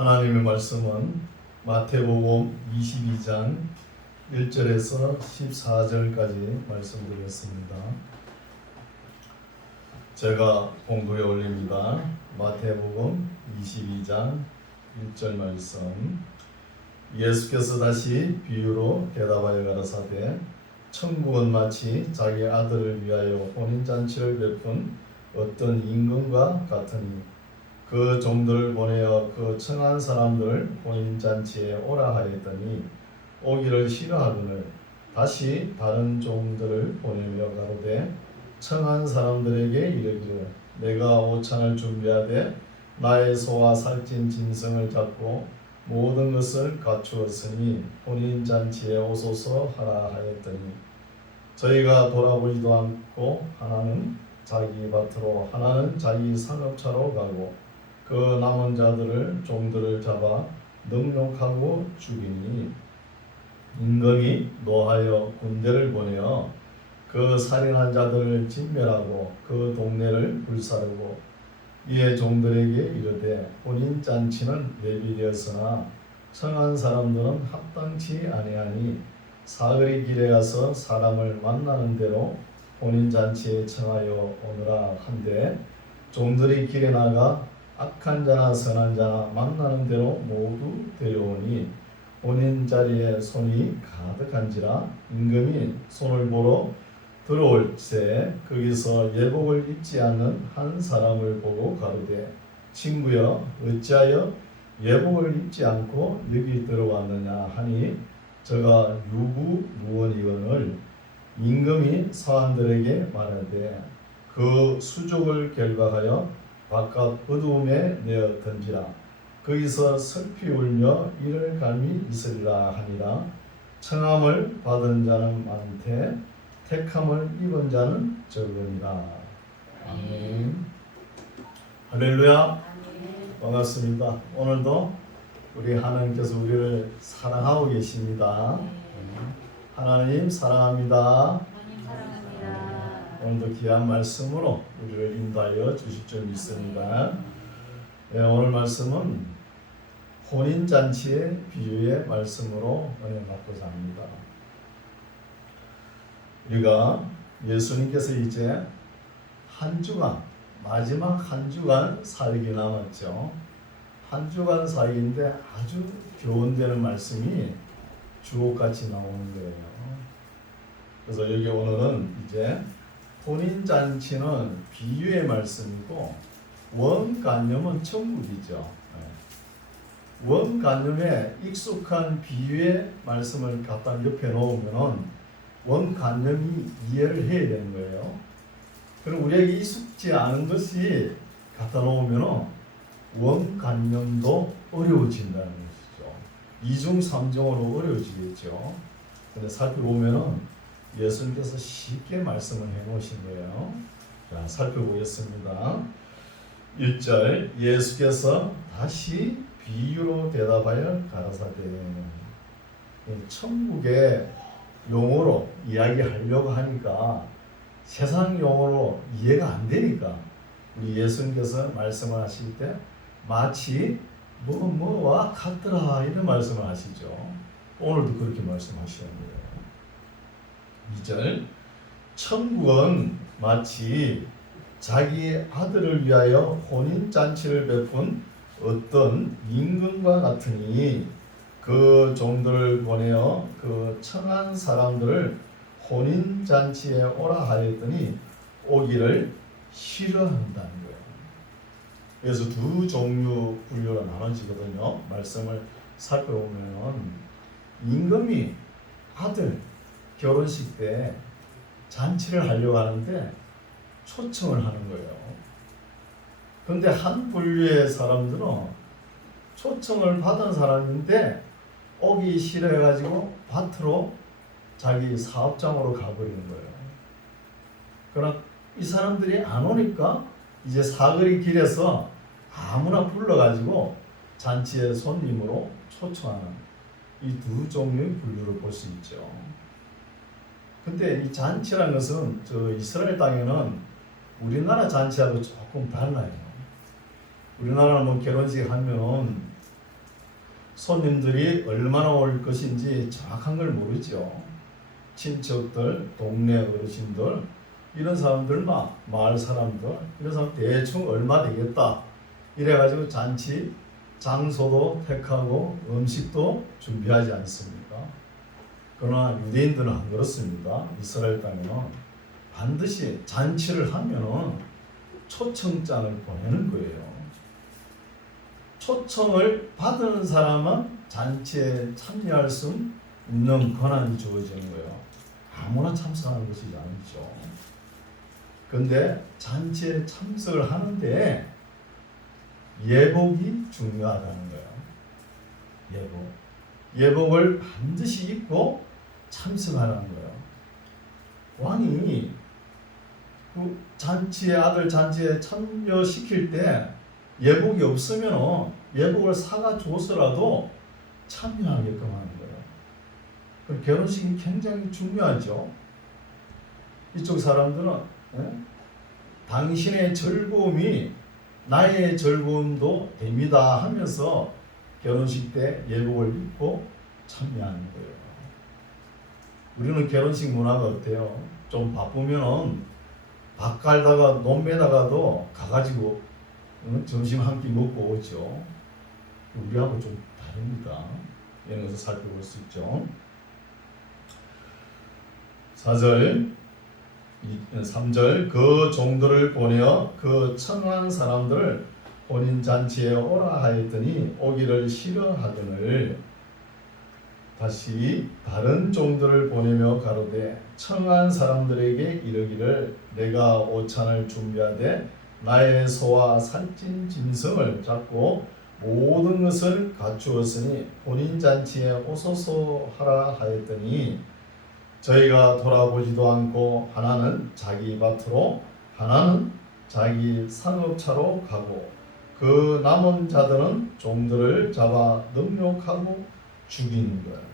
하나님의 말씀은 마태복음 22장 1절에서 14절까지 말씀드렸습니다. 제가 봉독에 올립니다. 마태복음 22장 1절 말씀. 예수께서 다시 비유로 대답하여 가라사대 천국은 마치 자기 아들을 위하여 혼인잔치를 베푼 어떤 임금과 같으니 그 종들을 보내어 그 청한 사람들을 혼인잔치에 오라 하였더니 오기를 싫어하거늘 다시 다른 종들을 보내며 가로되 청한 사람들에게 이르기를 내가 오찬을 준비하되 나의 소와 살찐 짐승을 잡고 모든 것을 갖추었으니 혼인잔치에 오소서 하라 하였더니 저희가 돌아보지도 않고 하나는 자기 밭으로 하나는 자기 상업차로 가고 그 남은 자들을 종들을 잡아 능욕하고 죽이니 임금이 노하여 군대를 보내어 그 살인한 자들을 진멸하고 그 동네를 불사르고 이에 종들에게 이르되 혼인잔치는 예비되었으나 청한 사람들은 합당치 아니하니 사거리 길에 가서 사람을 만나는 대로 혼인잔치에 청하여 오느라 한데 종들이 길에 나가 악한 자나 선한 자나 만나는 대로 모두 데려오니 혼인자리에 손이 가득한지라 임금이 손을 보러 들어올 때 거기서 예복을 입지 않는 한 사람을 보고 가로되 친구여 어찌하여 예복을 입지 않고 여기 들어왔느냐 하니 저가 유부무원이거늘 임금이 서한들에게 말하되 그 수족을 결박하여 바깥 어두움에 내어 던지라 거기서 슬피 울며 이를 감이 있으리라 하니라. 청함을 받은 자는 많되 택함을 입은 자는 적으니라. 아멘. 할렐루야. 반갑습니다. 오늘도 우리 하나님께서 우리를 사랑하고 계십니다. 하나님 사랑합니다. 오늘도 귀한 말씀으로 우리를 인도하여 주실 줄 믿습니다. 오늘 말씀은 혼인잔치의 비유의 말씀으로 은혜 받고자 합니다. 우리가 예수님께서 이제 한 주간, 마지막 한 주간 살기 남았죠. 한 주간 살기인데 아주 교훈되는 말씀이 주옥같이 나오는 거예요. 그래서 여기 오늘은 이제 혼인잔치는 비유의 말씀이고 원관념은 천국이죠. 원관념에 익숙한 비유의 말씀을 갖다 옆에 놓으면 원관념이 이해를 해야 되는 거예요. 그리고 우리에게 익숙지 않은 것이 갖다 놓으면 원관념도 어려워진다는 것이죠. 이중삼중으로 어려워지겠죠. 근데 살펴보면 예수님께서 쉽게 말씀을 해놓으신 거예요. 자, 살펴보겠습니다. 1절 예수께서 다시 비유로 대답하여 가라사대 천국의 용어로 이야기하려고 하니까 세상 용어로 이해가 안 되니까 우리 예수님께서 말씀을 하실 때 마치 뭐와 같더라 이런 말씀을 하시죠. 오늘도 그렇게 말씀하시는 거예요. 2절 천국은 마치 자기 아들을 위하여 혼인잔치를 베푼 어떤 임금과 같으니 그 종들을 보내어 그 청한 사람들을 혼인잔치에 오라 하였더니 오기를 싫어한다는 거예요. 그래서 두 종류 분류로 나눠지거든요. 말씀을 살펴보면 임금이 아들 결혼식 때 잔치를 하려고 하는데 초청을 하는 거예요. 그런데 한 분류의 사람들은 초청을 받은 사람인데 오기 싫어해가지고 밭으로 자기 사업장으로 가버리는 거예요. 그러나 이 사람들이 안 오니까 이제 사거리 길에서 아무나 불러가지고 잔치의 손님으로 초청하는 이 두 종류의 분류를 볼 수 있죠. 근데 이 잔치라는 것은 저 이스라엘 땅에는 우리나라 잔치하고 조금 달라요. 우리나라는 뭐 결혼식 하면 손님들이 얼마나 올 것인지 정확한 걸 모르죠. 친척들, 동네 어르신들, 이런 사람들만, 마을 사람들, 이런 사람 대충 얼마 되겠다 이래가지고 잔치 장소도 택하고 음식도 준비하지 않습니까? 그러나 유대인들은 안 그렇습니다. 이스라엘 땅에는 반드시 잔치를 하면은 초청장을 보내는 거예요. 초청을 받은 사람은 잔치에 참여할 수 있는 권한이 주어지는 거예요. 아무나 참석하는 것이 아니죠. 그런데 잔치에 참석을 하는데 예복이 중요하다는 거예요. 예복을 반드시 입고 참석하라는 거예요. 왕이 그 아들 잔치에 참여시킬 때 예복이 없으면 예복을 사가 줘서라도 참여하게끔 하는 거예요. 그럼 결혼식이 굉장히 중요하죠. 이쪽 사람들은 당신의 즐거움이 나의 즐거움도 됩니다 하면서 결혼식 때 예복을 입고 참여하는 거예요. 우리는 결혼식 문화가 어때요? 좀 바쁘면 밥 갈다가 논 매다가도 가가지고 점심 한 끼 먹고 오죠. 우리하고 좀 다릅니다. 이런 것을 살펴볼 수 있죠. 4절, 3절 그 종들을 보내어 그 청한 사람들을 혼인잔치에 오라 하였더니 오기를 싫어하거늘 다시 다른 종들을 보내며 가로되 청한 사람들에게 이르기를 내가 오찬을 준비하되 나의 소와 살찐 짐승을 잡고 모든 것을 갖추었으니 혼인잔치에 오소서 하라 하였더니 저희가 돌아보지도 않고 하나는 자기 밭으로 하나는 자기 상업차로 가고 그 남은 자들은 종들을 잡아 능욕하고 죽이는 거예요.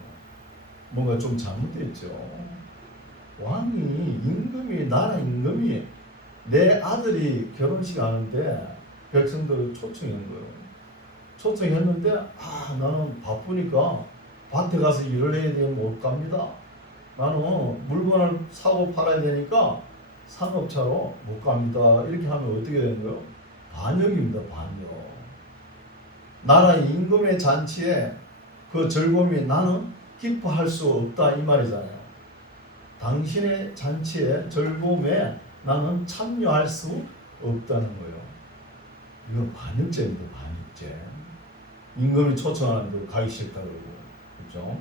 뭔가 좀 잘못됐죠. 왕이 임금이 나라 임금이 내 아들이 결혼식 하는데 백성들을 초청한 거예요. 초청했는데 나는 바쁘니까 밭에 가서 일을 해야 되면 못 갑니다. 나는 물건을 사고 팔아야 되니까 상업차로 못 갑니다. 이렇게 하면 어떻게 되는 거예요? 반역입니다. 반역. 나라 임금의 잔치에 그 즐거움이 나는 기뻐할 수 없다 이 말이잖아요. 당신의 잔치에 즐거움에 나는 참여할 수 없다는 거예요. 이건 반역죄입니다. 반역죄. 임금이 초청하는데 가기 싫다 그러고, 그렇죠?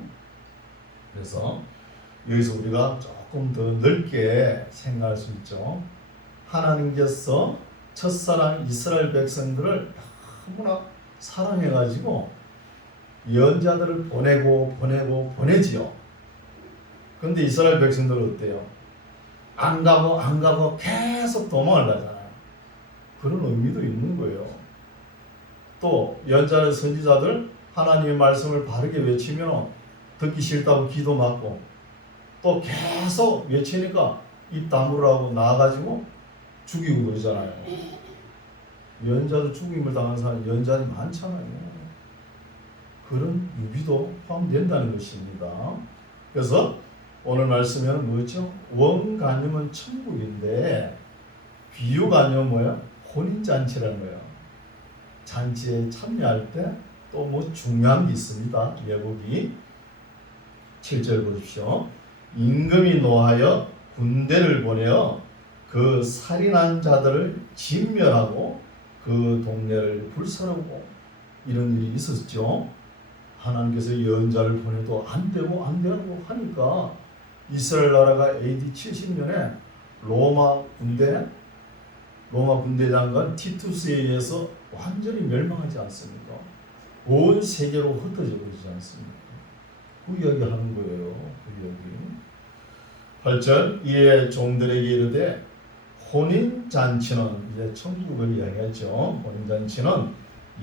그래서 여기서 우리가 조금 더 넓게 생각할 수 있죠. 하나님께서 첫사랑 이스라엘 백성들을 너무나 사랑해가지고 예언자들을 보내지요. 그런데 이스라엘 백성들은 어때요? 안 가고 계속 도망을 가잖아요. 그런 의미도 있는 거예요. 또 예언자들 선지자들 하나님의 말씀을 바르게 외치면 듣기 싫다고 기도 막고 또 계속 외치니까 입 다물으라고 나와가지고 죽이고 그러잖아요. 예언자도 죽임을 당한 사람 예언자들이 많잖아요. 그런 유비도 포함된다는 것입니다. 그래서 오늘 말씀에는 뭐죠? 원간염은 천국인데 비유간염은 뭐예요? 혼인잔치라는 거예요. 잔치에 참여할 때 또 뭐 중요한 게 있습니다. 예복이 7절 보십시오. 임금이 노하여 군대를 보내어 그 살인한 자들을 진멸하고 그 동네를 불살하고 이런 일이 있었죠. 하나님께서 예언자를 보내도 안 되고 하니까 이스라엘 나라가 AD 70년에 로마 군대 장관 티투스에 의해서 완전히 멸망하지 않습니까? 온 세계로 흩어져 버리지 않습니까? 그 이야기 하는 거예요. 그 이야기. 8절 이에 종들에게 이르되 혼인잔치는 이제 천국을 이야기하죠. 혼인잔치는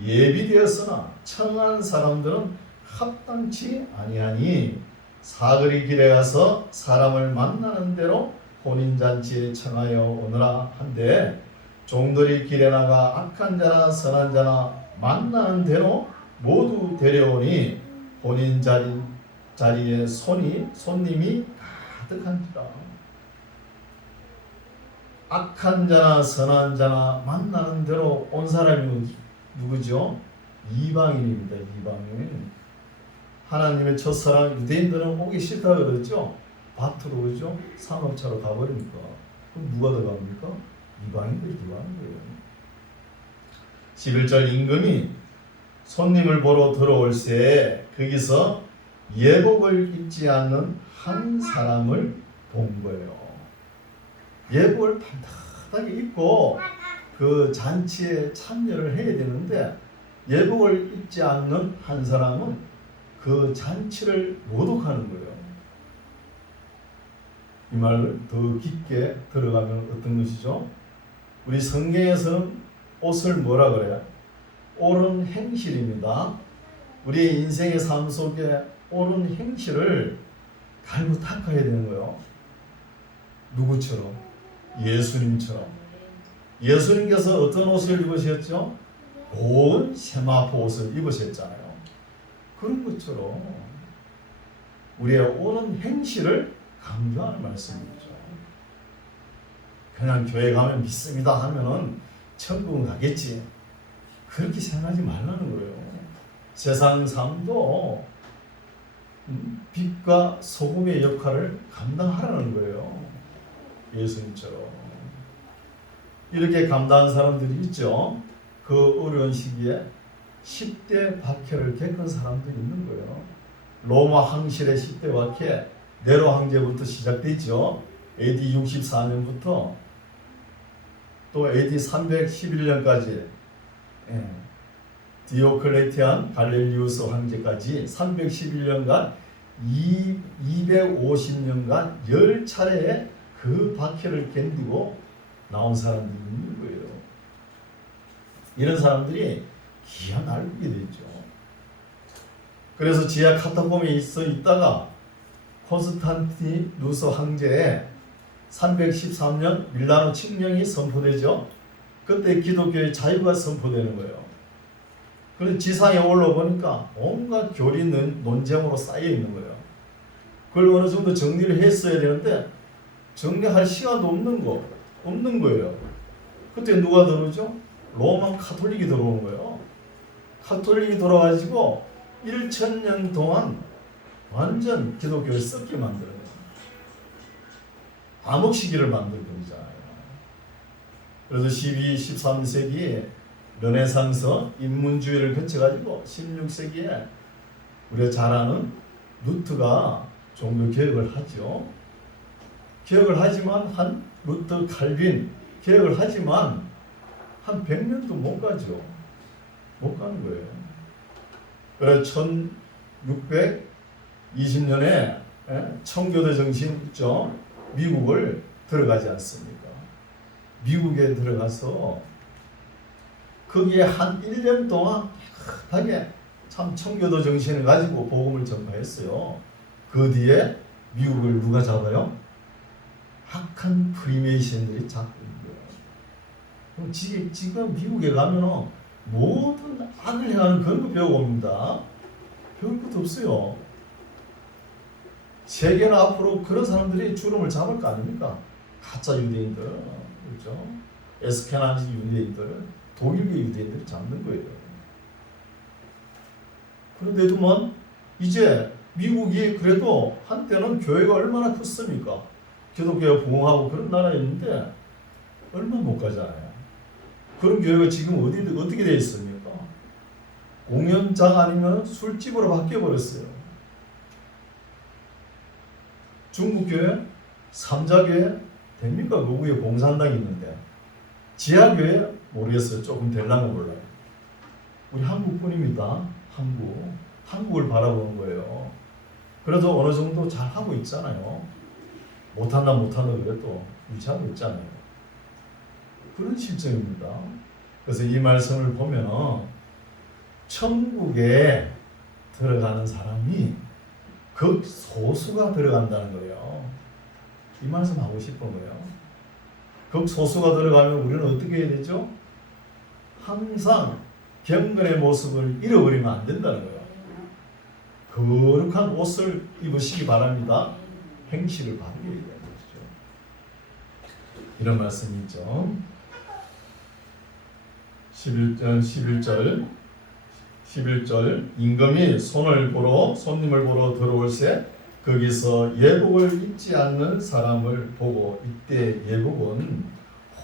예비되었으나 청한 사람들은 합당치 아니하니 사거리 길에 가서 사람을 만나는 대로 혼인잔치에 청하여 오너라 한데 종들이 길에 나가 악한 자나 선한 자나 만나는 대로 모두 데려오니 본인 자리에 손님이 가득한지라. 악한 자나 선한 자나 만나는 대로 온 사람이 누구죠? 이방인입니다. 이방인. 하나님의 첫사랑 유대인들은 오기 싫다 그러죠. 밭으로 그러죠. 상업차로 가버리니까. 그럼 누가 들어갑니까? 이방인들이 들어가는 거예요. 11절 임금이 손님을 보러 들어올새 거기서 예복을 입지 않는 한 사람을 본 거예요. 예복을 반듯하게 입고 그 잔치에 참여를 해야 되는데 예복을 입지 않는 한 사람은 그 잔치를 모독하는 거예요. 이 말을 더 깊게 들어가면 어떤 것이죠? 우리 성경에서는 옷을 뭐라 그래요? 옳은 행실입니다. 우리의 인생의 삶 속에 옳은 행실을 갈고 닦아야 되는 거예요. 누구처럼? 예수님처럼. 예수님께서 어떤 옷을 입으셨죠? 고운 세마포 옷을 입으셨잖아요. 그런 것처럼 우리의 옳은 행실을 강조하는 말씀이죠. 그냥 교회 가면 믿습니다 하면은 천국은 가겠지. 그렇게 생각하지 말라는 거예요. 세상 삶도 빛과 소금의 역할을 감당하라는 거예요. 예수님처럼. 이렇게 감당한 사람들이 있죠. 그 어려운 시기에 10대 박해를 겪은 사람들이 있는 거예요. 로마 황실의 10대 박해, 네로 황제부터 시작되죠. AD 64년부터 또 AD 311년까지 디오클레티안 갈릴리우스 황제까지 311년간 250년간 10차례의 그 박해를 견디고 나온 사람들이 있는 거예요. 이런 사람들이 귀한 알게 되죠. 그래서 지하 카타콤에 있다가 콘스탄티누스 황제의 313년 밀라노 칙령이 선포되죠. 그때 기독교의 자유가 선포되는 거예요. 그래서 지상에 올라보니까 온갖 교리 논쟁으로 쌓여 있는 거예요. 그걸 어느 정도 정리를 했어야 되는데 정리할 시간도 없는 거예요. 그때 누가 들어오죠? 로마 카톨릭이 들어오는 거예요. 카톨릭이 들어와가지고 1000년 동안 완전 기독교를 썩게 만드는 거예요. 암흑 시기를 만들고 있잖아요. 그래서 12, 13세기에 르네상스 인문주의를 거쳐가지고 16세기에 우리가 잘 아는 루트가 종교 개혁을 하죠. 개혁을 하지만 한 루터 칼빈 개혁을 하지만 한 100년도 못 가죠. 못 가는 거예요. 그래서 1620년에 청교도 정신 있죠. 미국을 들어가지 않습니까? 미국에 들어가서 거기에 한 1년 동안 깨끗하게 참 청교도 정신을 가지고 복음을 전파했어요. 그 뒤에 미국을 누가 잡아요? 악한 프리메이션들이 잡고 있는 거예요. 지금 미국에 가면 모든 악을 행하는 그런 거 배워옵니다. 배울 것도 없어요. 세계는 앞으로 그런 사람들이 주름을 잡을 거 아닙니까? 가짜 유대인들, 그렇죠? 에스케나지 유대인들은 독일계 유대인들이 잡는 거예요. 그런데도 이제 미국이 그래도 한때는 교회가 얼마나 컸습니까? 기독교가 부흥하고 그런 나라였는데 얼마 못 가잖아요. 그런 교회가 지금 어떻게 되어 있습니까? 공연장 아니면 술집으로 바뀌어버렸어요. 중국교회, 삼자교회 됩니까? 그 위에 공산당이 있는데. 지하교회 모르겠어요. 조금 될랑은 몰라요. 우리 한국뿐입니다. 한국을 바라보는 거예요. 그래도 어느 정도 잘 하고 있잖아요. 못한다 그래도 유지하고 있잖아요. 그런 실정입니다. 그래서 이 말씀을 보면 천국에 들어가는 사람이 극소수가 들어간다는 거예요. 이 말씀 하고 싶은 거예요. 극소수가 들어가면 우리는 어떻게 해야 되죠? 항상 경건의 모습을 잃어버리면 안 된다는 거예요. 거룩한 옷을 입으시기 바랍니다. 행실을 바르게 해야 되는 것이죠. 이런 말씀이 있죠. 11절 임금이 손님을 보러 들어올세 거기서 예복을 입지 않는 사람을 보고, 이때 예복은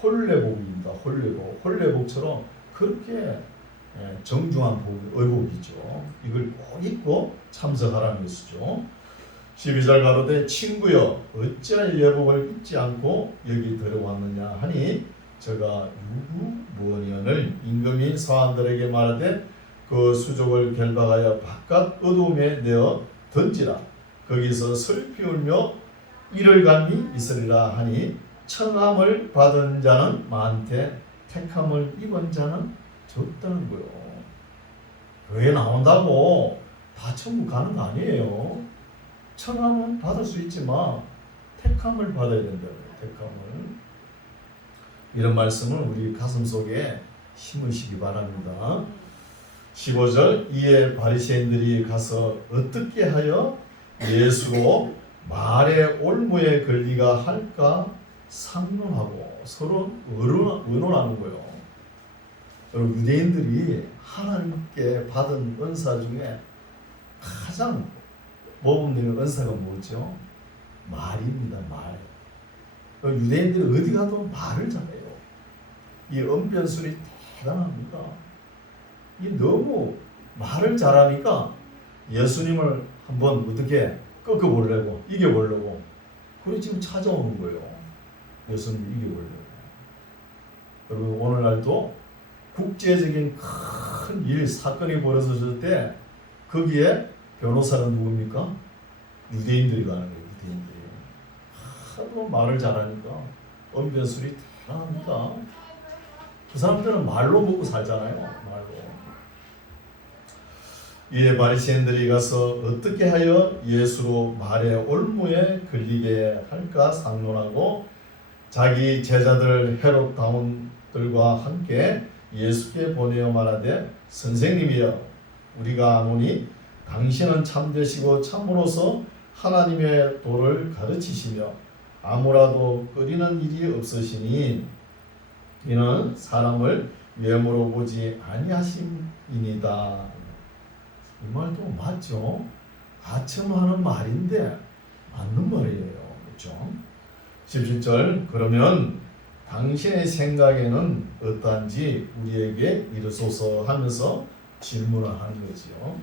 홀례복입니다. 홀례복처럼 그렇게 정중한 의복이죠. 이걸 꼭 입고 참석하라는 것이죠. 12절 가로되 친구여 어찌하여 예복을 입지 않고 여기 들어왔느냐 하니 저가 유구무원을 임금이 사람들에게 말하되 그 수족을 결박하여 바깥 어두움에 내어 던지라. 거기서 슬피 울며 이를 감이 있으리라 하니 청함을 받은 자는 많되 택함을 입은 자는 적다는 거예요. 교회 나온다고 다 천국 가는 거 아니에요. 청함은 받을 수 있지만 택함을 받아야 된다고요. 택함을. 이런 말씀을 우리 가슴속에 심으시기 바랍니다. 15절 이에 바리새인들이 가서 어떻게 하여 예수로 말의 올무에 걸리가 할까 상론하고 서로 의논하는 거예요. 여러분, 유대인들이 하나님께 받은 은사 중에 가장 모범되는 은사가 뭐죠? 말입니다. 말. 유대인들이 어디 가도 말을 잘해요. 이 언변술이 대단합니다. 이 너무 말을 잘하니까 예수님을 한번 어떻게 꺾어보려고, 이겨보려고, 그래 지금 찾아오는 거예요. 예수님을 이겨보려고. 그리고 오늘날도 국제적인 큰 일, 사건이 벌어졌을 때 거기에 변호사는 누굽니까? 유대인들이 가는 거예요. 유대인들이. 하도 말을 잘하니까 언변술이 대단합니다. 그 사람들은 말로 먹고 살잖아요. 말로. 이에 바리새인들이 가서 어떻게 하여 예수로 말의 올무에 걸리게 할까 상론하고 자기 제자들 헤롯 다운들과 함께 예수께 보내어 말하되 선생님이여 우리가 아노니 당신은 참되시고 참으로서 하나님의 도를 가르치시며 아무라도 끓이는 일이 없으시니 이는 사람을 외모로 보지 아니하심이니이다. 이 말도 맞죠? 아첨하는 말인데 맞는 말이에요. 그렇죠? 17절 그러면 당신의 생각에는 어떠한지 우리에게 이르소서 하면서 질문을 하는 거지요.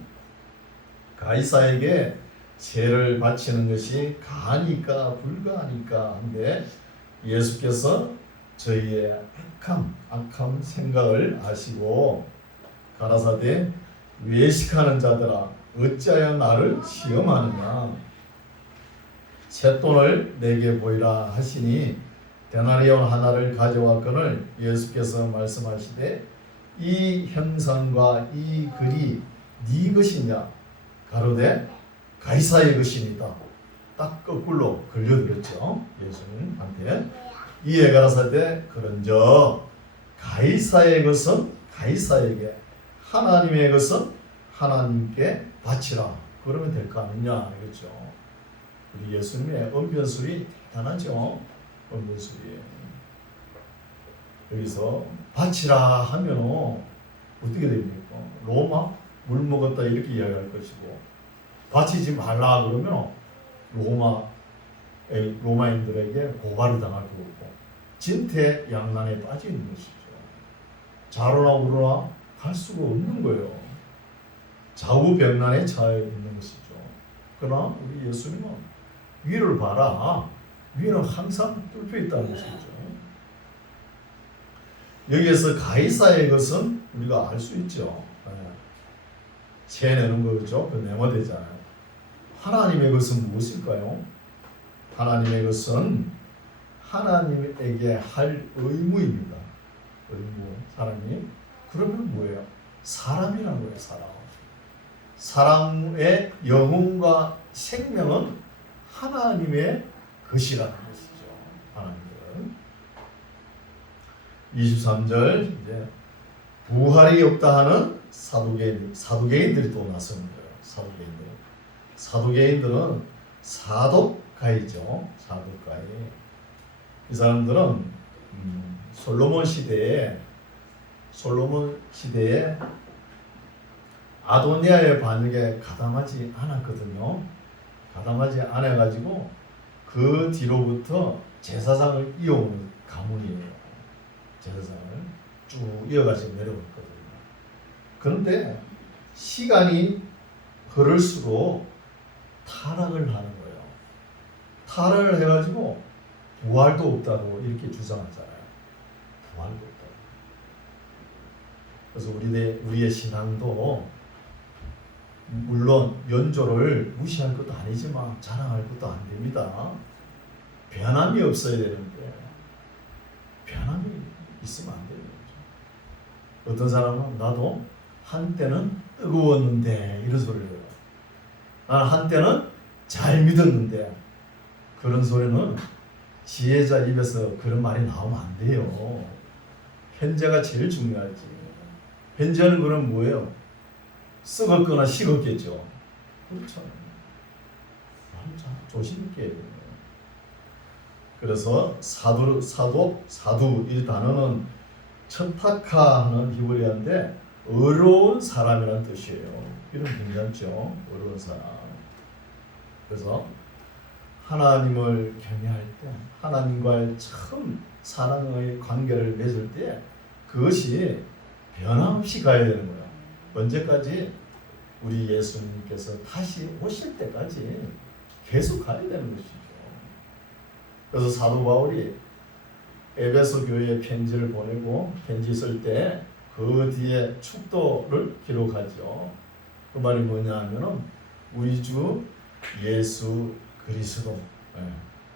가이사에게 세를 바치는 것이 가하니까 불가하니까 한데 예수께서 저희의 악함 생각을 아시고 가라사대 외식하는 자들아 어찌하여 나를 시험하느냐 쇳돈을 내게 보이라 하시니 데나리온 하나를 가져왔거늘 예수께서 말씀하시되 이 형상과 이 글이 네 것이냐 가로되 가이사의 것입니다. 딱 거꾸로 걸려들었죠. 예수님한테. 이에 가라사대 그런저 가이사의 것은 가이사에게 하나님의 것은 하나님께 바치라. 그러면 될 거 아니냐. 그렇죠. 우리 예수님의 언변술이 대단하죠. 언변술이. 여기서 바치라 하면 어떻게 됩니까? 로마 물 먹었다 이렇게 이야기할 것이고 바치지 말라 그러면 로마인들에게 고발을 당할 거고 진퇴양난에 빠져 있는 것이죠. 좌로나 우로나 갈 수가 없는 거예요. 좌우병난에 처해 있는 것이죠. 그러나 우리 예수님은 위를 봐라. 위는 항상 뚫려 있다는 것이죠. 여기에서 가이사의 것은 우리가 알 수 있죠. 세내는 거죠. 그 네모되잖아요. 하나님의 것은 무엇일까요? 하나님의 것은 하나님에게 할 의무입니다. 의무. 사람이. 그러면 뭐예요? 사람이라는 거예요. 사람. 사람의 영혼과 생명은 하나님의 것이라는 것이죠. 하나님은. 23절 이제 부활이 없다 하는 사두개인들이 또 나서는 거예요. 사두개인들은 사독가이죠. 사독가이. 이 사람들은 솔로몬 시대에 아도니아의 반역에 가담하지 않았거든요. 가담하지 않아가지고 그 뒤로부터 제사상을 이어오는 가문이에요. 제사상을 쭉 이어가지고 내려왔거든요. 그런데 시간이 흐를수록 타락을 하는 거예요. 타락을 해가지고 부활도 없다고 이렇게 주장하잖아요. 부활도 없다고. 그래서 우리의 신앙도 물론 연조를 무시할 것도 아니지만 자랑할 것도 안 됩니다. 변함이 없어야 되는데 변함이 있으면 안 돼요. 어떤 사람은 나도 한때는 뜨거웠는데 이런 소리를 해요. 나는 한때는 잘 믿었는데 그런 소리는 지혜자 입에서 그런 말이 나오면 안 돼요. 현재가 제일 중요하지. 현재는 그럼 뭐예요? 썩었거나 식었겠죠. 그렇죠. 조심 있게 해야 돼요. 그래서 사두 이 단어는 천탁하는 히브리어인데 어려운 사람이라는 뜻이에요. 이름 괜찮죠? 어려운 사람. 그래서 하나님을 경외할 때 하나님과의 처음 사랑의 관계를 맺을 때 그것이 변함없이 가야 되는 거예요. 언제까지? 우리 예수님께서 다시 오실 때까지 계속 가야 되는 것이죠. 그래서 사도 바울이 에베소 교회에 편지를 보내고 편지 쓸 때 그 뒤에 축도를 기록하죠. 그 말이 뭐냐 하면은 우리 주 예수 그리스도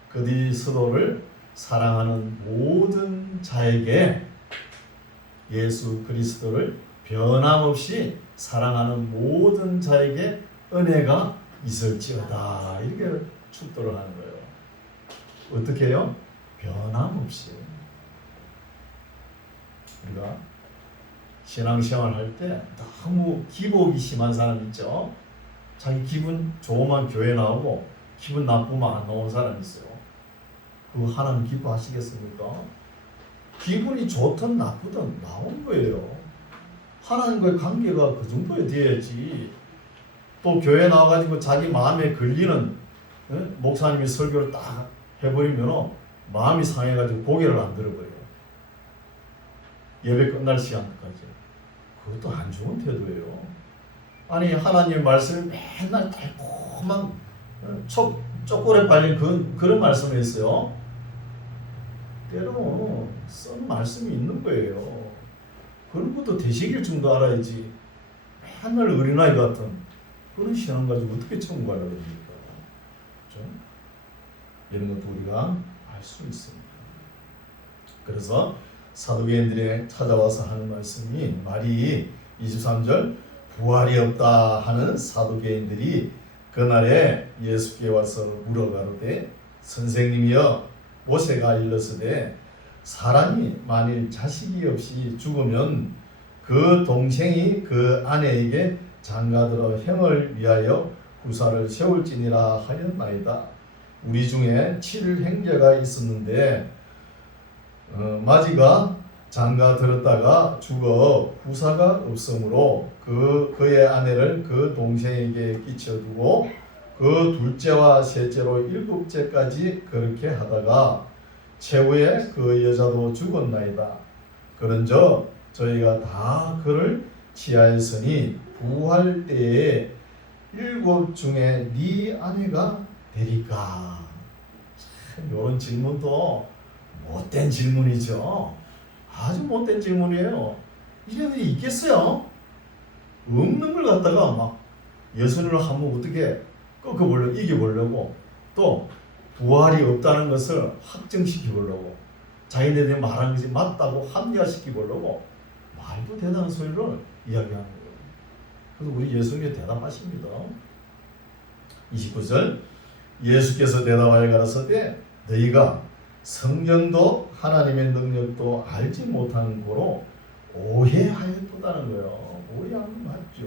그리스도를 사랑하는 모든 자에게 예수 그리스도를 변함없이 사랑하는 모든 자에게 은혜가 있을지어다. 이렇게 축도를 하는 거예요. 어떻게 해요? 변함없이. 우리가 신앙생활 할 때 너무 기복이 심한 사람 있죠? 자기 기분 좋으면 교회 나오고 기분 나쁘면 안 나오는 사람 있어요. 그거 하나님 기뻐하시겠습니까? 기분이 좋든 나쁘든 나온 거예요. 하나님과의 관계가 그 정도에 돼야지. 또 교회 나와가지고 자기 마음에 걸리는 목사님이 설교를 딱 해버리면 마음이 상해가지고 고개를 안 들어버려요. 예배 끝날 시간까지. 그것도 안 좋은 태도예요. 아니 하나님 말씀을 맨날 달콤한 초콜릿 발린 그런 말씀을 했어요. 때로 쓴 말씀이 있는 거예요. 그런 것도 되새길 줄도 알아야지. 맨날 어린아이 같은 그런 신앙 가지고 어떻게 천국 가려고 합니까? 그렇죠? 이런 것도 우리가 알 수 있습니다. 그래서 사두개인들이 찾아와서 하는 말씀이 말이 23절 부활이 없다 하는 사두개인들이 그날에 예수께 와서 물어가로되 선생님이여 모세가 일렀으되 사람이 만일 자식이 없이 죽으면 그 동생이 그 아내에게 장가들어 형을 위하여 후사를 세울지니라 하였나이다. 우리 중에 7 형제가 있었는데 마지가 장가 들었다가 죽어 후사가 없으므로 그의 아내를 그 동생에게 끼쳐두고 그 둘째와 셋째로 7째까지 그렇게 하다가 최후에 그 여자도 죽었나이다. 그런저 저희가 다 그를 치하였으니 부활 때에 7 중에 네 아내가 되리까? 참 이런 질문도 못된 질문이죠. 아주 못된 질문이에요. 이런 일이 있겠어요? 없는 걸 갖다가 막 예수님을 한번 어떻게 꺾어보려고 이겨보려고 또 부활이 없다는 것을 확정시켜보려고 자기네들이 말하는 것이 맞다고 합리화시켜보려고 말도 대단한 소리를 이야기하는 거예요. 그래서 우리 예수님이 대답하십니다. 29절 예수께서 대답하여 가라사대 너희가 성령도 하나님의 능력도 알지 못하는 고로 오해하였다는 거예요. 오해하는 거 맞죠.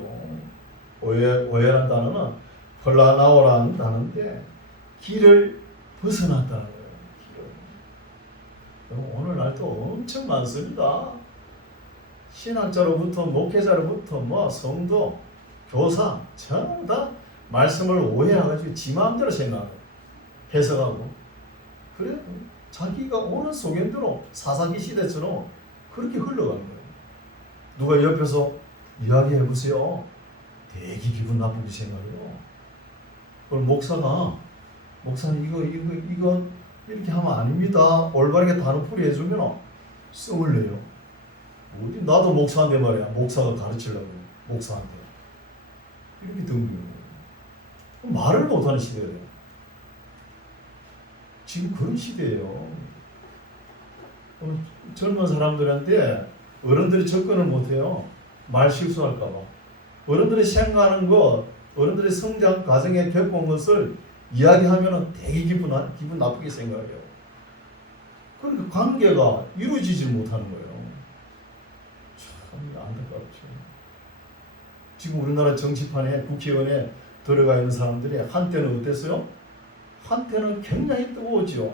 오해란 단어는 폴라나오라는 단어인데 길을 벗어났다는 거예요. 길을. 오늘날도 엄청 많습니다. 신학자로부터 목회자로부터 뭐 성도, 교사 전부 다 말씀을 오해해가지고 지 마음대로 생각하고 해석하고 그래 자기가 오는 소견대로 사사기 시대처럼 그렇게 흘러가는 거예요. 누가 옆에서 이야기해 보세요. 되게 기분 나쁘게 생각해요. 그럼 목사님 이거 이렇게 하면 아닙니다. 올바르게 단어풀이 해주면 씀을 내요. 어디 나도 목사인데 말이야. 목사가 가르치려고 목사한테 이렇게 덤비는 거예요. 말을 못하는 시대예요. 지금 그런 시대예요. 젊은 사람들한테 어른들이 접근을 못해요. 말 실수할까 봐. 어른들이 생각하는 거, 어른들의 성장 과정에 겪은 것을 이야기하면 되게 기분 나쁘게 생각해요. 그러니까 관계가 이루어지지 못하는 거예요. 참 안타깝죠. 지금 우리나라 정치판에 국회의원에 들어가 있는 사람들이 한때는 어땠어요? 한때는 굉장히 뜨거웠죠.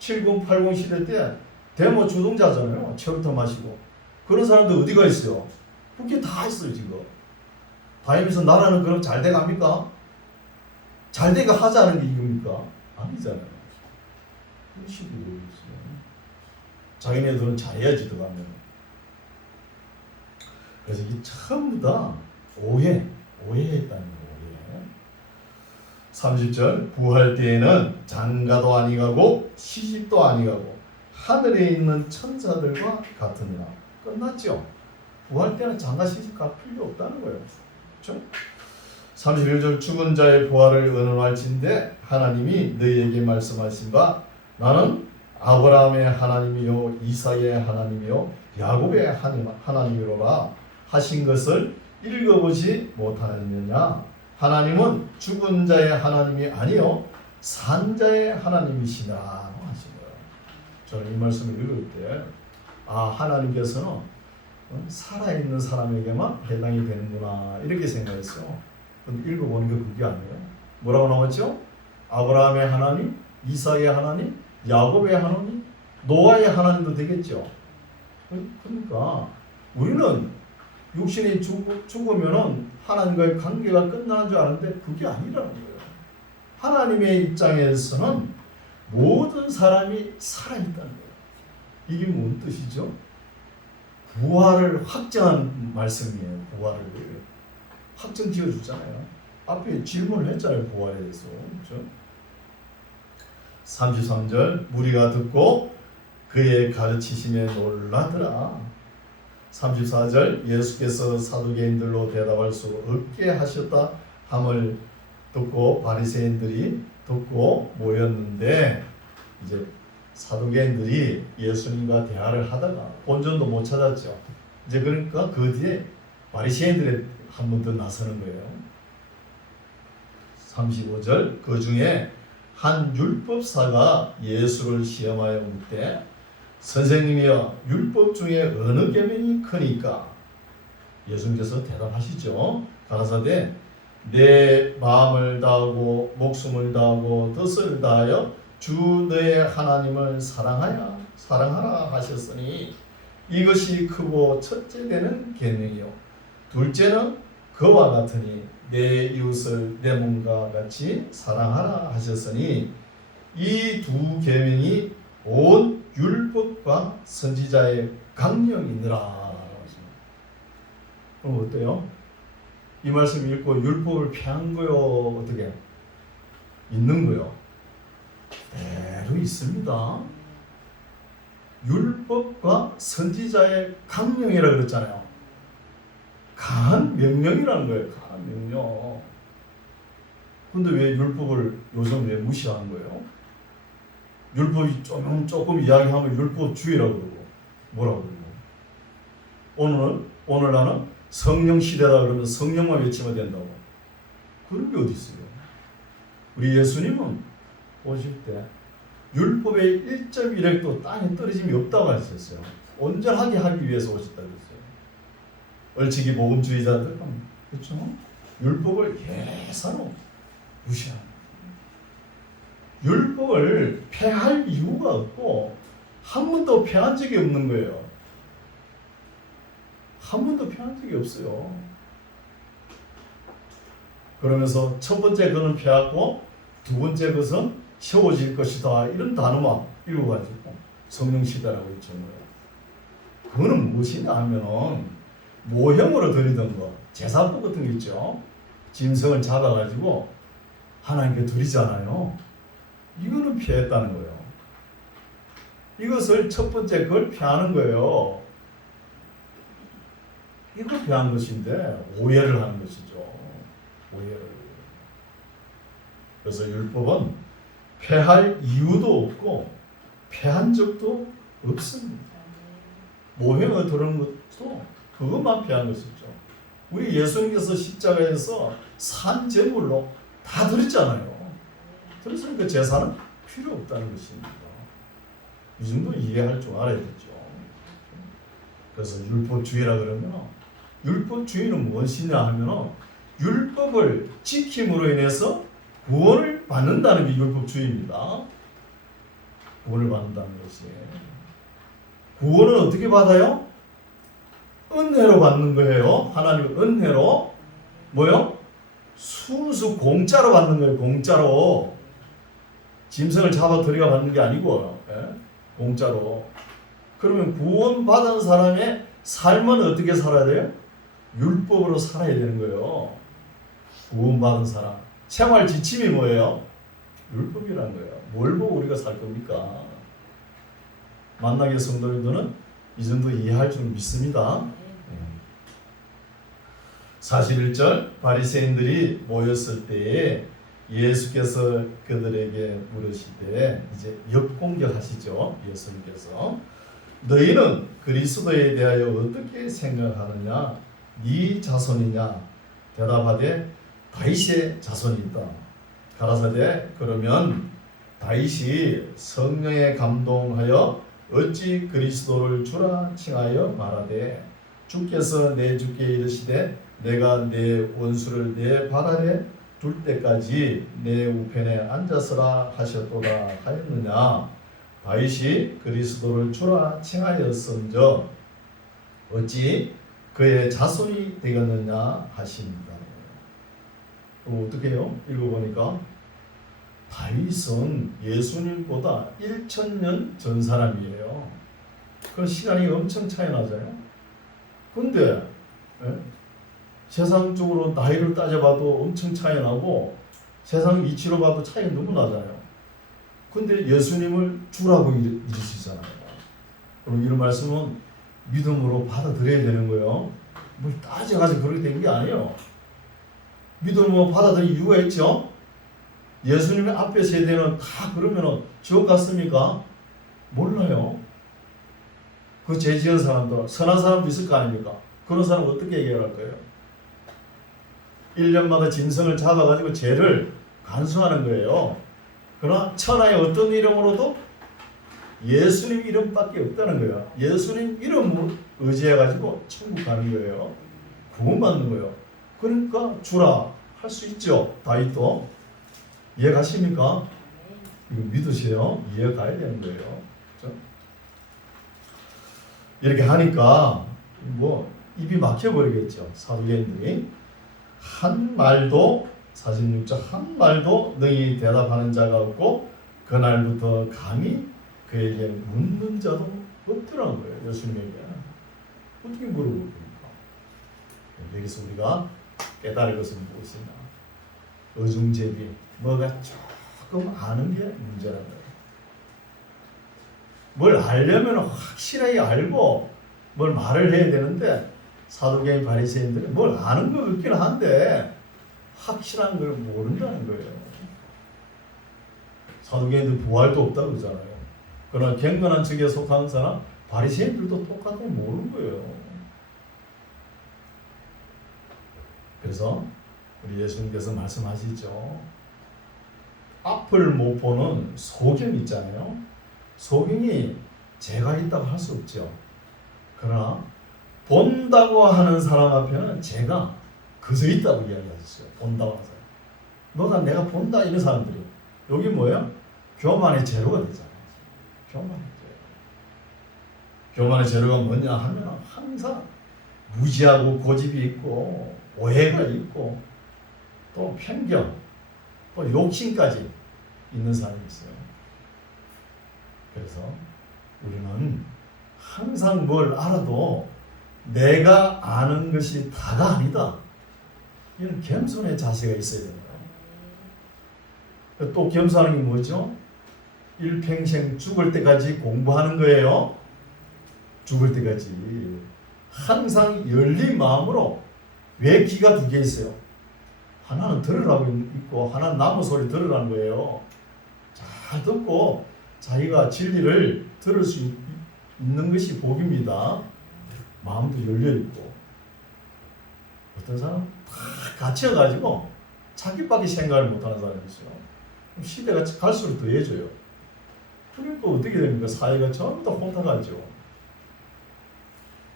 70, 80 시대 때 데모 주동자잖아요. 체류터 마시고. 그런 사람들 어디가 있어요? 국회 다 있어요 지금. 다니면서 나라는 그럼 잘 돼갑니까? 잘 돼가 하자는 게 이겁니까? 아니잖아요. 그런 식으로 있어요. 자기네들은 잘해야지 들어가면. 그래서 이 전부 다 오해했다는 거예요. 30절 부활 때에는 장가도 아니가고 시집도 아니가고 하늘에 있는 천사들과 같으니라. 끝났죠. 부활 때는 장가 시집 갈 필요 없다는 거예요. 그렇죠? 31절 죽은 자의 부활을 의논할진대 하나님이 너희에게 말씀하신 바 나는 아브라함의 하나님이요 이삭의 하나님이요 야곱의 하나님이로라 하신 것을 읽어보지 못하느냐. 하나님은 죽은 자의 하나님이 아니요 산자의 하나님이시라 하신 거예요. 저는 이 말씀을 읽을 때 하나님께서는 살아있는 사람에게만 해당이 되는구나 이렇게 생각했어요. 근데 읽어보는 게 그게 아니에요. 뭐라고 나왔죠? 아브라함의 하나님, 이삭의 하나님, 야곱의 하나님, 노아의 하나님도 되겠죠. 그러니까 우리는 육신이 죽으면은 하나님과의 관계가 끝나는 줄 아는데 그게 아니라는 거예요. 하나님의 입장에서는 모든 사람이 살아있다는 거예요. 이게 뭔 뜻이죠? 부활을 확정한 말씀이에요. 부활을 확정 지어주잖아요. 앞에 질문을 했잖아요. 부활에 대해서. 그렇죠? 33절 무리가 듣고 그의 가르치심에 놀라더라. 34절 예수께서 사두개인들로 대답할 수 없게 하셨다 함을 듣고 바리새인들이 듣고 모였는데 이제 사두개인들이 예수님과 대화를 하다가 본전도 못 찾았죠. 이제 그러니까 그 뒤에 바리새인들이 한 번 더 나서는 거예요. 35절 그 중에 한 율법사가 예수를 시험하여 묻되 선생님이여 율법 중에 어느 계명이 크니까? 예수님께서 대답하시죠. 가라사대 내 마음을 다하고 목숨을 다하고 뜻을 다하여 주 너의 하나님을 사랑하라 하셨으니 이것이 크고 첫째 되는 계명이요 둘째는 그와 같으니 내 이웃을 내 몸과 같이 사랑하라 하셨으니 이 두 계명이 온 율법과 선지자의 강령이니라. 그럼 어때요? 이 말씀 읽고 율법을 폐한 거요? 어떻게? 있는 거요? 그대로 있습니다. 율법과 선지자의 강령이라 그랬잖아요. 강한 명령이라는 거예요. 강한 명령. 근데 왜 율법을 요즘 왜 무시하는 거예요? 율법이 조금 이야기하면 율법주의라고 그러고 뭐라고 그러고 오늘날은 성령 시대다 그러면 성령만 외치면 된다고. 그런 게 어디 있어요? 우리 예수님은 오실 때 율법의 1.1획도 땅에 떨어짐이 없다고 하셨어요. 온전하게 하기 위해서 오셨다고 했어요. 얼치기 복음주의자들은 그렇죠? 율법을 예사로 무시하는 율법을 폐할 이유가 없고 한 번도 폐한 적이 없는 거예요. 한 번도 폐한 적이 없어요. 그러면서 첫 번째 것은 폐하고 두 번째 것은 세워질 것이다. 이런 단어만 읽어가지고 성령 시대라고 했죠. 그거는 무엇이냐 하면은 모형으로 드리던 거, 제사법 같은 거 있죠. 짐승을 잡아가지고 하나님께 드리잖아요. 이거는 피했다는 거예요. 이것을 첫 번째 걸 피하는 거예요. 이걸 피한 것인데 오해를 하는 것이죠. 오해를. 그래서 율법은 폐할 이유도 없고 폐한 적도 없습니다. 모형을 드는 것도 그것만 폐한 것이죠. 우리 예수님께서 십자가에서 산 제물로 다 드렸잖아요. 그랬으니까 제사는 필요 없다는 것입니다. 이 정도 이해할 줄 알아야겠죠. 그래서 율법주의라 그러면 율법주의는 무엇이냐 하면 율법을 지킴으로 인해서 구원을 받는다는 게 율법주의입니다. 구원을 받는다는 것이. 구원은 어떻게 받아요? 은혜로 받는 거예요. 하나님 은혜로 뭐요? 순수 공짜로 받는 거예요. 공짜로. 짐승을 잡아 들여가 받는 게 아니고 공짜로. 그러면 구원받은 사람의 삶은 어떻게 살아야 돼요? 율법으로 살아야 되는 거예요. 구원받은 사람. 생활 지침이 뭐예요? 율법이라는 거예요. 뭘 보고 우리가 살 겁니까? 만나게 성도님들은 이 정도 이해할 줄 믿습니다. 41절 바리새인들이 모였을 때에 예수께서 그들에게 물으시되 이제 역공격하시죠. 예수님께서 너희는 그리스도에 대하여 어떻게 생각하느냐? 네 자손이냐? 대답하되 다윗의 자손이다. 가라사대 그러면 다윗이 성령에 감동하여 어찌 그리스도를 주라 칭하여 말하되 주께서 내 주께 이르시되 내가 내 원수를 내 발 아래 둘 때까지 내 우편에 앉아서라 하셨도다 하였느냐. 다윗이 그리스도를 주라 칭하였은저 어찌 그의 자손이 되겠느냐 하십니다. 그럼 어떻게 해요? 읽어보니까 다윗은 예수님보다 1000년 전 사람이에요. 그 시간이 엄청 차이 나잖아요. 근데 세상적으로 나이를 따져봐도 엄청 차이 나고 세상 위치로 봐도 차이가 너무 나잖아요. 근데 예수님을 주라고 이르시잖아요. 그럼 이런 말씀은 믿음으로 받아들여야 되는 거예요. 뭘 따져가지고 그렇게 된 게 아니에요. 믿음으로 받아들일 이유가 있죠. 예수님의 앞에 세대는 다 그러면 지옥 갔습니까? 몰라요. 그 죄 지은 사람들, 선한 사람도 있을 거 아닙니까? 그런 사람은 어떻게 해결할 거예요? 1년마다 짐승을 잡아가지고 죄를 간수하는 거예요. 그러나 천하의 어떤 이름으로도 예수님 이름밖에 없다는 거예요. 예수님 이름을 의지해가지고 천국 가는 거예요. 구원받는 거예요. 그러니까 주라 할 수 있죠. 다윗도. 이해 가십니까? 이거 믿으세요. 이해 가야 되는 거예요. 그렇죠? 이렇게 하니까 뭐 입이 막혀버리겠죠. 사두개인들이. 한 말도 46절 한 말도 너희 대답하는 자가 없고 그날부터 감히 그에게 묻는 자도 없더라는 거예요. 예수님에게. 어떻게 물어봅니까? 여기서 우리가 깨달을 것은 무엇이냐? 어중제비 뭐가 조금 아는 게 문제라는 거예요. 뭘 알려면 확실하게 알고 뭘 말을 해야 되는데 사두개인 바리새인들은 뭘 아는 거 같긴 한데 확실한 걸 모른다는 거예요. 사두개인들 부활도 없다고 그러잖아요. 그러나 경건한 측에 속하는 사람 바리새인들도 똑같이 모르는 거예요. 그래서 우리 예수님께서 말씀하시죠. 앞을 못 보는 소경 있잖아요. 소경이 죄가 있다고 할 수 없죠. 그러나 본다고 하는 사람 앞에는 제가 그저 있다고 이야기하셨어요. 본다고 하는 사람. 너가 내가 본다 이런 사람들이 여기 뭐예요? 교만의 재료가 되잖아요. 교만의 재료. 교만의 재료가 뭐냐 하면 항상 무지하고 고집이 있고 오해가 있고 또 편견 또 욕심까지 있는 사람이 있어요. 그래서 우리는 항상 뭘 알아도 내가 아는 것이 다가 아니다. 이런 겸손의 자세가 있어야 됩니다. 또 겸손한 게 뭐죠? 일평생 죽을 때까지 공부하는 거예요. 죽을 때까지 항상 열린 마음으로. 왜 귀가 두 개 있어요? 하나는 들으라고 있고 하나는 나무 소리 들으라는 거예요. 잘 듣고 자기가 진리를 들을 수 있는 것이 복입니다. 마음도 열려있고. 어떤 사람은 다 갇혀가지고 자기밖에 생각을 못하는 사람이 있어요. 시대가 갈수록 더해져요. 그러니까 어떻게 됩니까? 사회가 전부 다 혼탁하죠.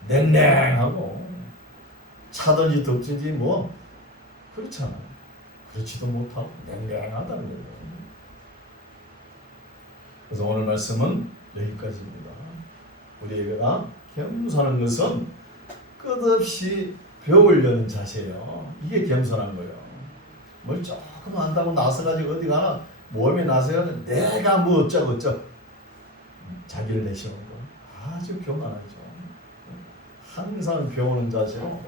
냉랭하고 차든지 덥든지 뭐 그렇잖아요. 그렇지도 못하고 냉랭하다는 거예요. 그래서 오늘 말씀은 여기까지입니다. 우리가 겸손한 것은 끝없이 배우려는 자세예요. 이게 겸손한 거예요. 뭘 조금 안다고 나서가지고 어디 가나 모험에 나서가지고 내가 뭐 어쩌고 자기를 내세우는 거 아주 교만하죠. 항상 배우는 자세로.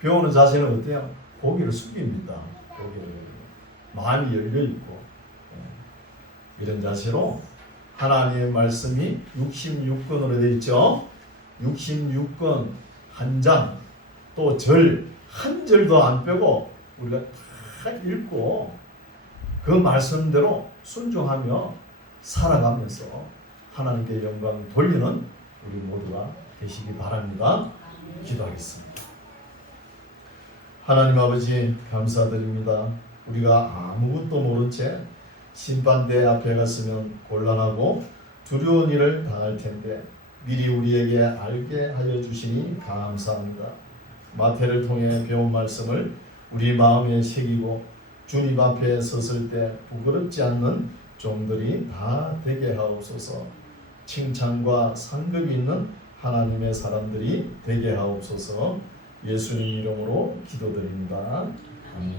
배우는 자세는 어때요? 고개를 숙입니다. 고개를. 마음이 열려있고 이런 자세로 하나님의 말씀이 66권으로 되어 있죠. 66권 한 장, 또 절 한 절도 안 빼고 우리가 다 읽고 그 말씀대로 순종하며 살아가면서 하나님께 영광 돌리는 우리 모두가 되시기 바랍니다. 기도하겠습니다. 하나님 아버지 감사드립니다. 우리가 아무것도 모른 채 심판대 앞에 갔으면 곤란하고 두려운 일을 당할 텐데 미리 우리에게 알게 하여 주시니 감사합니다. 마태를 통해 배운 말씀을 우리 마음에 새기고 주님 앞에 섰을 때 부끄럽지 않는 종들이 다 되게 하옵소서. 칭찬과 상급이 있는 하나님의 사람들이 되게 하옵소서. 예수님 이름으로 기도드립니다. 아멘.